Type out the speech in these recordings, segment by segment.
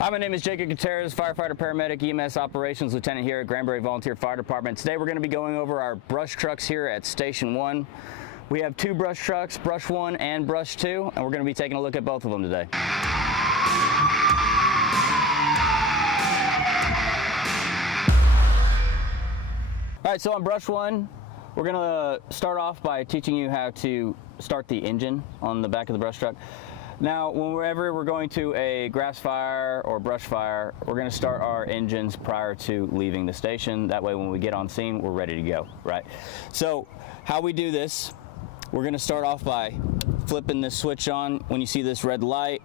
Hi, my name is Jacob Gutierrez, firefighter, paramedic, EMS operations lieutenant here at Granbury Volunteer Fire Department. Today we're going to be going over our brush trucks here at Station 1. We have two brush trucks, Brush 1 and Brush 2, and we're going to be taking a look at both of them today. All right, so on Brush 1, we're going to start off by teaching you how to start the engine on the back of the brush truck. Now, whenever we're going to a grass fire or brush fire, we're going to start our engines prior to leaving the station. That way, when we get on scene, we're ready to go, right? So, how we do this, we're going to start off by flipping this switch on. When you see this red light,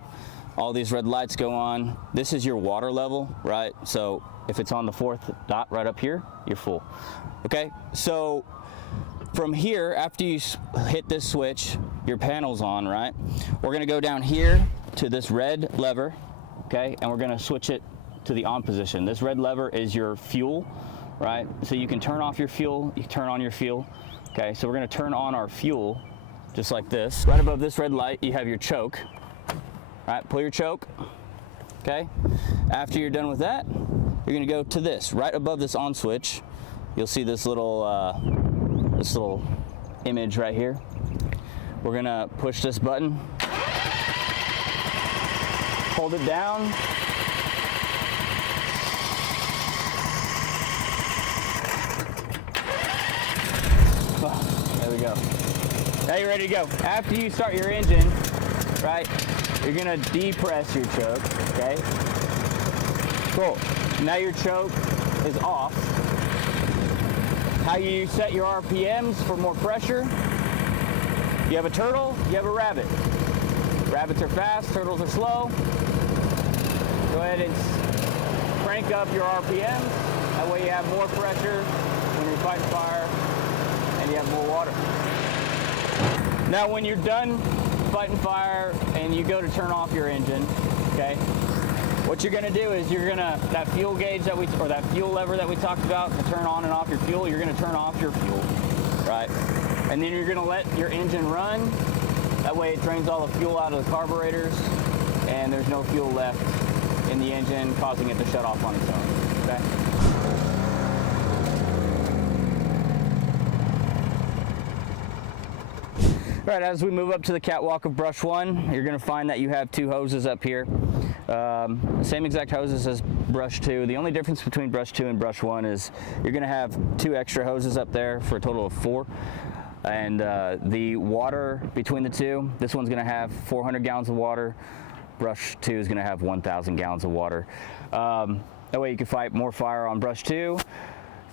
all these red lights go on. This is your water level, right? So, if it's on the fourth dot right up here, you're full. Okay, so from here, after you hit this switch, your panel's on, right? We're gonna go down here to this red lever, okay? And we're gonna switch it to the on position. This red lever is your fuel, right? So you can turn off your fuel, you turn on your fuel, okay? So we're gonna turn on our fuel just like this. Right above this red light, you have your choke, right? Pull your choke, okay? After you're done with that, you're gonna go to this, right above this on switch. You'll see this little image right here. We're gonna push this button, hold it down, there we go. Now you're ready to go. After you start your engine, right, you're gonna depress your choke, okay? Cool. Now your choke is off. How you set your RPMs for more pressure? You have a turtle, you have a rabbit. Rabbits are fast, turtles are slow. Go ahead and crank up your RPMs. That way you have more pressure when you're fighting fire and you have more water. Now when you're done fighting fire and you go to turn off your engine, okay, what you're gonna do is that fuel gauge that fuel lever that we talked about to turn on and off your fuel, you're gonna turn off your fuel, right? And then you're gonna let your engine run. That way it drains all the fuel out of the carburetors and there's no fuel left in the engine, causing it to shut off on its own, okay? All right, as we move up to the catwalk of Brush 1, you're gonna find that you have two hoses up here. Same exact hoses as Brush 2. The only difference between Brush 2 and Brush 1 is you're gonna have two extra hoses up there for a total of 4. And the water between the two, this one's gonna have 400 gallons of water. Brush 2 is gonna have 1,000 gallons of water. That way you can fight more fire on Brush 2.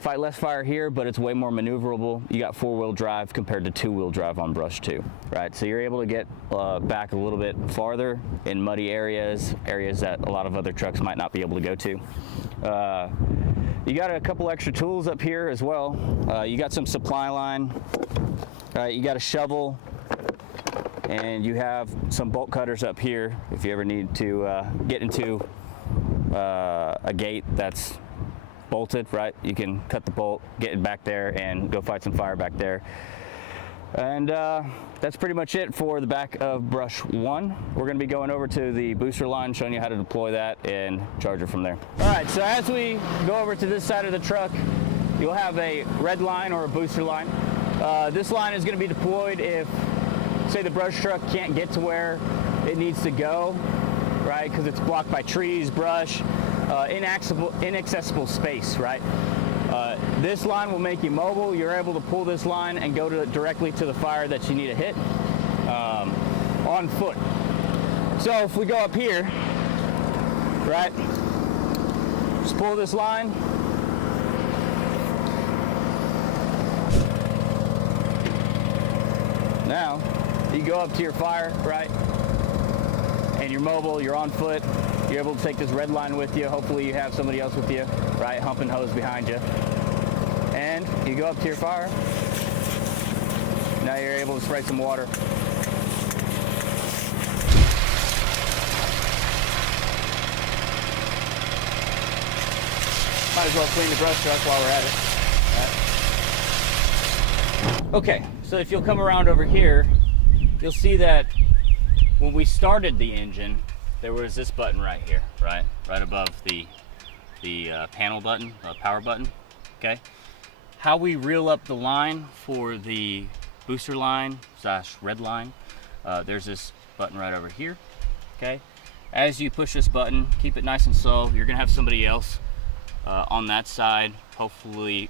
Fight less fire here, but it's way more maneuverable. You got 4-wheel drive compared to 2-wheel drive on Brush 2, right? So you're able to get back a little bit farther in muddy areas that a lot of other trucks might not be able to go to. You got a couple extra tools up here as well. You got some supply line, you got a shovel, and you have some bolt cutters up here if you ever need to get into a gate that's bolted, right? You can cut the bolt, get it back there, and go fight some fire back there. And that's pretty much it for the back of Brush 1. We're going to be going over to the booster line, showing you how to deploy that and charge it from there. All right, so as we go over to this side of the truck, you'll have a red line or a booster line. This line is going to be deployed if, say, the brush truck can't get to where it needs to go, right? Because it's blocked by trees, brush, inaccessible space, right? This line will make you mobile. You're able to pull this line and go directly to the fire that you need to hit on foot. So if we go up here, right, just pull this line. Now, you go up to your fire, right, and you're mobile, you're on foot. You're able to take this red line with you. Hopefully you have somebody else with you, right? Humping hose behind you. And you go up to your fire. Now you're able to spray some water. Might as well clean the brush truck while we're at it. Right. Okay, so if you'll come around over here, you'll see that when we started the engine, there was this button right here, right above the panel button, power button. Okay, how we reel up the line for the booster line / red line, there's this button right over here. Okay, as you push this button, keep it nice and slow. You're gonna have somebody else on that side, hopefully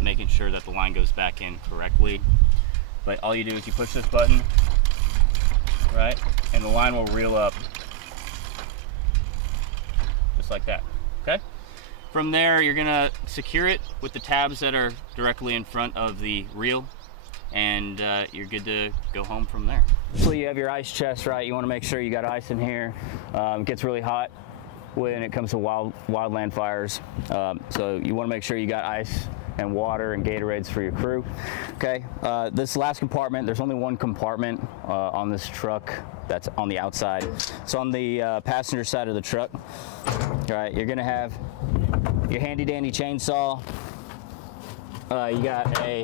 making sure that the line goes back in correctly. But all you do is you push this button, right, and the line will reel up just like that. Okay, from there you're gonna secure it with the tabs that are directly in front of the reel, and you're good to go home from there. So you have your ice chest, right? You want to make sure you got ice in here. It gets really hot when it comes to wildland fires, so you want to make sure you got ice and water and Gatorades for your crew. Okay, this last compartment, there's only one compartment on this truck that's on the outside. So on the passenger side of the truck, all right, you're gonna have your handy dandy chainsaw. You got a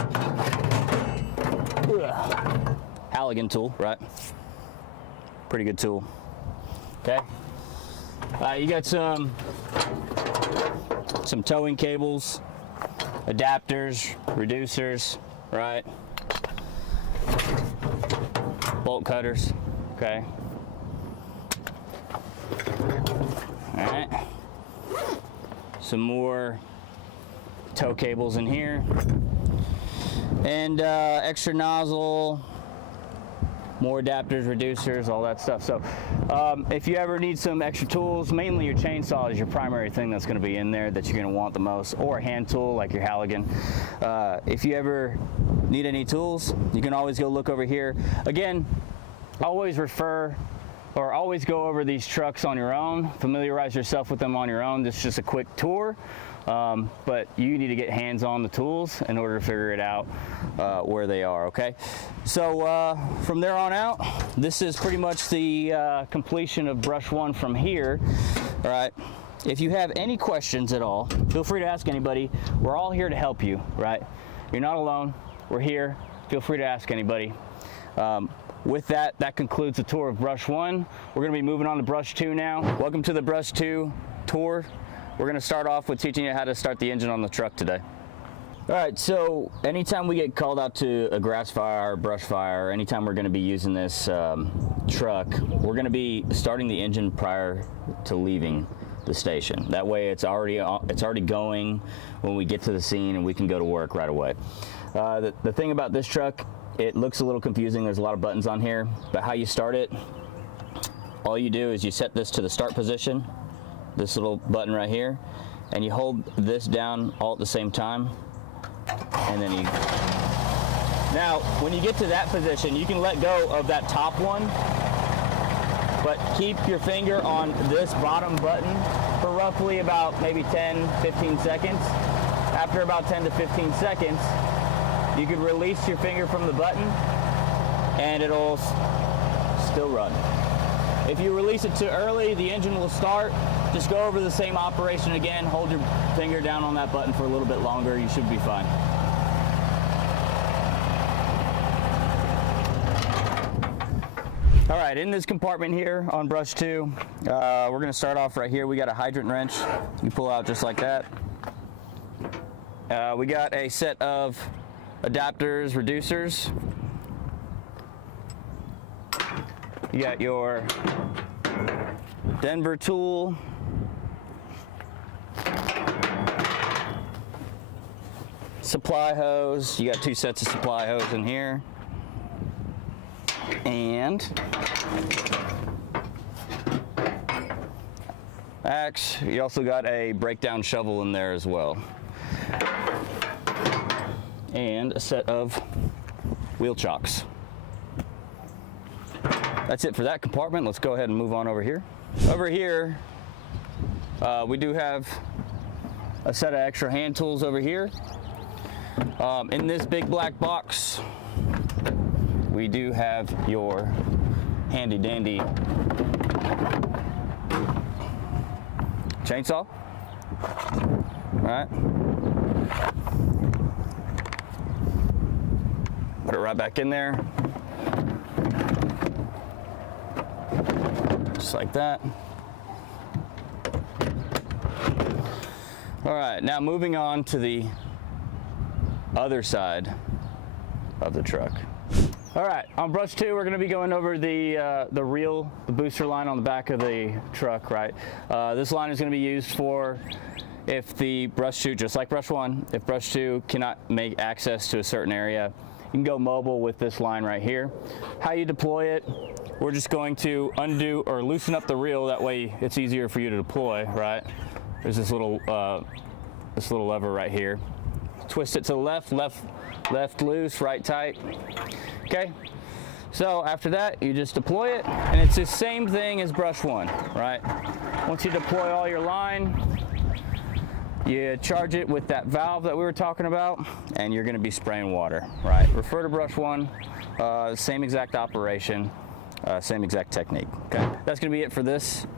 Halligan tool, right? Pretty good tool. Okay, you got some towing cables, adapters, reducers, right? Bolt cutters, okay. All right. Some more tow cables in here, and extra nozzle, more adapters, reducers, all that stuff. So if you ever need some extra tools, mainly your chainsaw is your primary thing that's going to be in there that you're going to want the most, or a hand tool like your Halligan. If you ever need any tools, you can always go look over here. Again, always always go over these trucks on your own, familiarize yourself with them on your own. This is just a quick tour, but you need to get hands on the tools in order to figure it out where they are. Okay, so from there on out, this is pretty much the completion of brush 1 from here. All right, if you have any questions at all, feel free to ask anybody. We're all here to help you, right? You're not alone, we're here. Feel free to ask anybody. With that concludes the tour of brush 1. We're going to be moving on to brush 2 now. Welcome to the brush 2 tour. We're going to start off with teaching you how to start the engine on the truck today. All right, so anytime we get called out to a grass fire, brush fire, anytime we're going to be using this truck, we're going to be starting the engine prior to leaving the station. That way it's already going when we get to the scene, and we can go to work right away. The thing about this truck, it looks a little confusing. There's a lot of buttons on here, but how you start it, all you do is you set this to the start position, this little button right here, and you hold this down all at the same time, and then now when you get to that position, you can let go of that top one, but keep your finger on this bottom button for roughly about maybe 10-15 seconds. After about 10 to 15 seconds, you can release your finger from the button and it'll still run. If you release it too early, the engine will start. Just go over the same operation again, hold your finger down on that button for a little bit longer, you should be fine. All right, in this compartment here on brush 2, we're gonna start off right here. We got a hydrant wrench. You pull out just like that. We got a set of adapters, reducers. You got your Denver tool. Supply hose. You got 2 sets of supply hose in here. And axe. You also got a breakdown shovel in there as well. And a set of wheel chocks. That's it for that compartment. Let's go ahead and move on over here. Over here, we do have a set of extra hand tools over here. In this big black box, we do have your handy dandy chainsaw. All right. Put it right back in there. just like that. All right, now moving on to the other side of the truck. All right, on brush 2, we're going to be going over the booster line on the back of the truck, right? This line is going to be used for if the brush 2, just like brush 1, if brush 2 cannot make access to a certain area, you can go mobile with this line right here. How you deploy it, we're just going to undo or loosen up the reel, that way it's easier for you to deploy, right? There's this little lever right here. Twist it to the left, left loose, right tight. Okay, so after that, you just deploy it, and it's the same thing as brush 1, right? Once you deploy all your line, you charge it with that valve that we were talking about, and you're gonna be spraying water, right? Refer to brush 1, same exact operation, same exact technique, okay? That's gonna be it for this.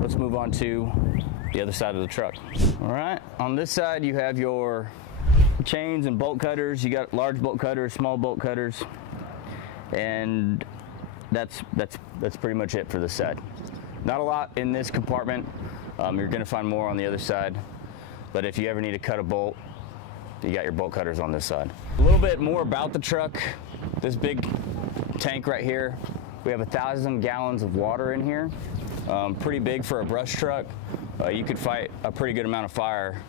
Let's move on to the other side of the truck. All right, on this side, you have your chains and bolt cutters. You got large bolt cutters, small bolt cutters, and that's pretty much it for this side. Not a lot in this compartment. You're gonna find more on the other side, but if you ever need to cut a bolt, you got your bolt cutters on this side. A little bit more about the truck. This big tank right here, we have 1,000 gallons of water in here. Pretty big for a brush truck. You could fight a pretty good amount of fire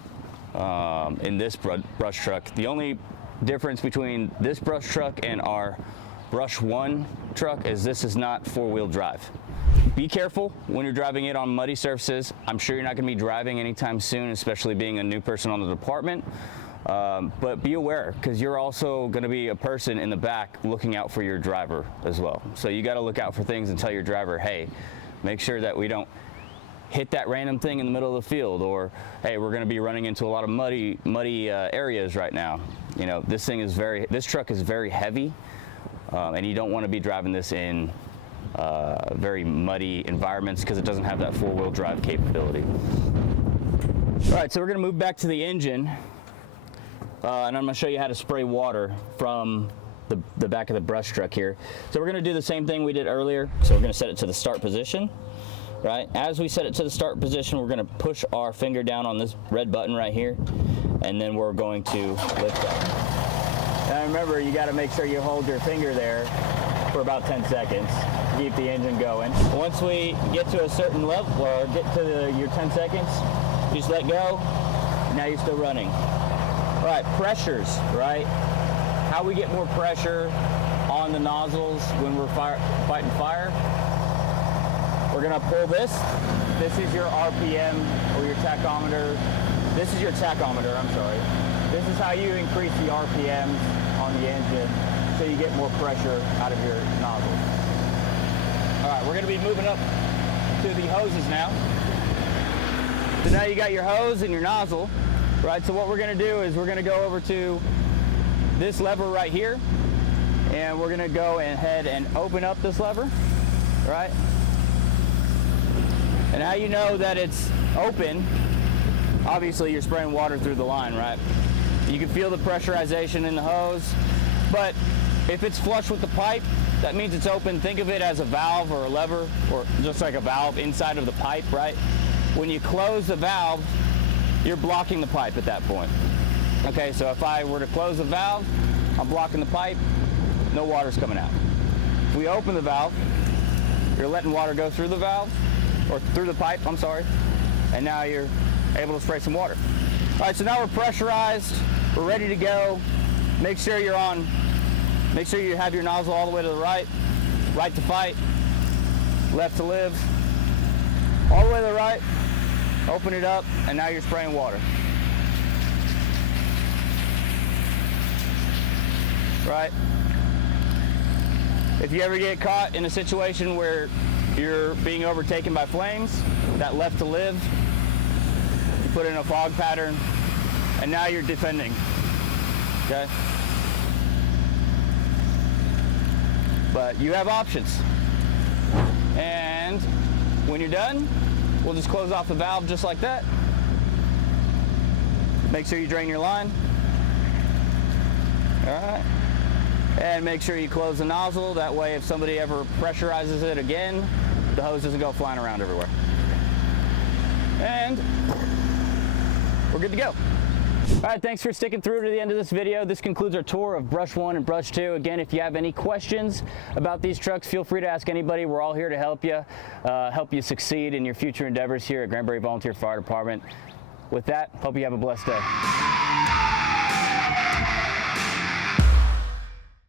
in this brush truck. The only difference between this brush truck and our brush 1 truck is this is not 4-wheel drive. Be careful when you're driving it on muddy surfaces. I'm sure you're not going to be driving anytime soon, especially being a new person on the department. But be aware, because you're also going to be a person in the back looking out for your driver as well. So you got to look out for things and tell your driver, hey, make sure that we don't hit that random thing in the middle of the field, or hey, we're going to be running into a lot of muddy areas right now. You know, this truck is very heavy, and you don't want to be driving this in very muddy environments because it doesn't have that 4-wheel drive capability. All right, so we're going to move back to the engine, and I'm going to show you how to spray water from the back of the brush truck here. So we're going to do the same thing we did earlier. So we're going to set it to the start position. Right? As we set it to the start position, we're going to push our finger down on this red button right here, and then we're going to lift up. Now remember, you got to make sure you hold your finger there for about 10 seconds to keep the engine going. Once we get to a certain level, or get to your 10 seconds, you just let go. Now you're still running. All right, pressures, right? How we get more pressure on the nozzles when we're fighting fire. We're gonna pull this. This is your RPM or your tachometer. This is your tachometer, I'm sorry. This is how you increase the RPMs on the engine so you get more pressure out of your nozzle. All right, we're gonna be moving up to the hoses now. So now you got your hose and your nozzle, right? So what we're gonna do is we're gonna go over to this lever right here, and we're gonna go ahead and open up this lever, right? And how you know that it's open, obviously you're spraying water through the line, right? You can feel the pressurization in the hose, but if it's flush with the pipe, that means it's open. Think of it as a valve or a lever, or just like a valve inside of the pipe, right? When you close the valve, you're blocking the pipe at that point. Okay, so if I were to close the valve, I'm blocking the pipe, no water's coming out. If we open the valve, you're letting water go through the valve, or through the pipe, I'm sorry, and now you're able to spray some water. All right, so now we're pressurized, we're ready to go. Make sure you have your nozzle all the way to the right to fight, left to live, all the way to the right, open it up, and now you're spraying water. Right? If you ever get caught in a situation where you're being overtaken by flames, that left to live, you put in a fog pattern, and now you're defending, okay? But you have options. And when you're done, we'll just close off the valve just like that. Make sure you drain your line. All right. And make sure you close the nozzle. That way, if somebody ever pressurizes it again, the hose doesn't go flying around everywhere. And we're good to go. All right, thanks for sticking through to the end of this video. This concludes our tour of Brush 1 and Brush 2. Again, if you have any questions about these trucks, feel free to ask anybody. We're all here to help you succeed in your future endeavors here at Granbury Volunteer Fire Department. With that, hope you have a blessed day.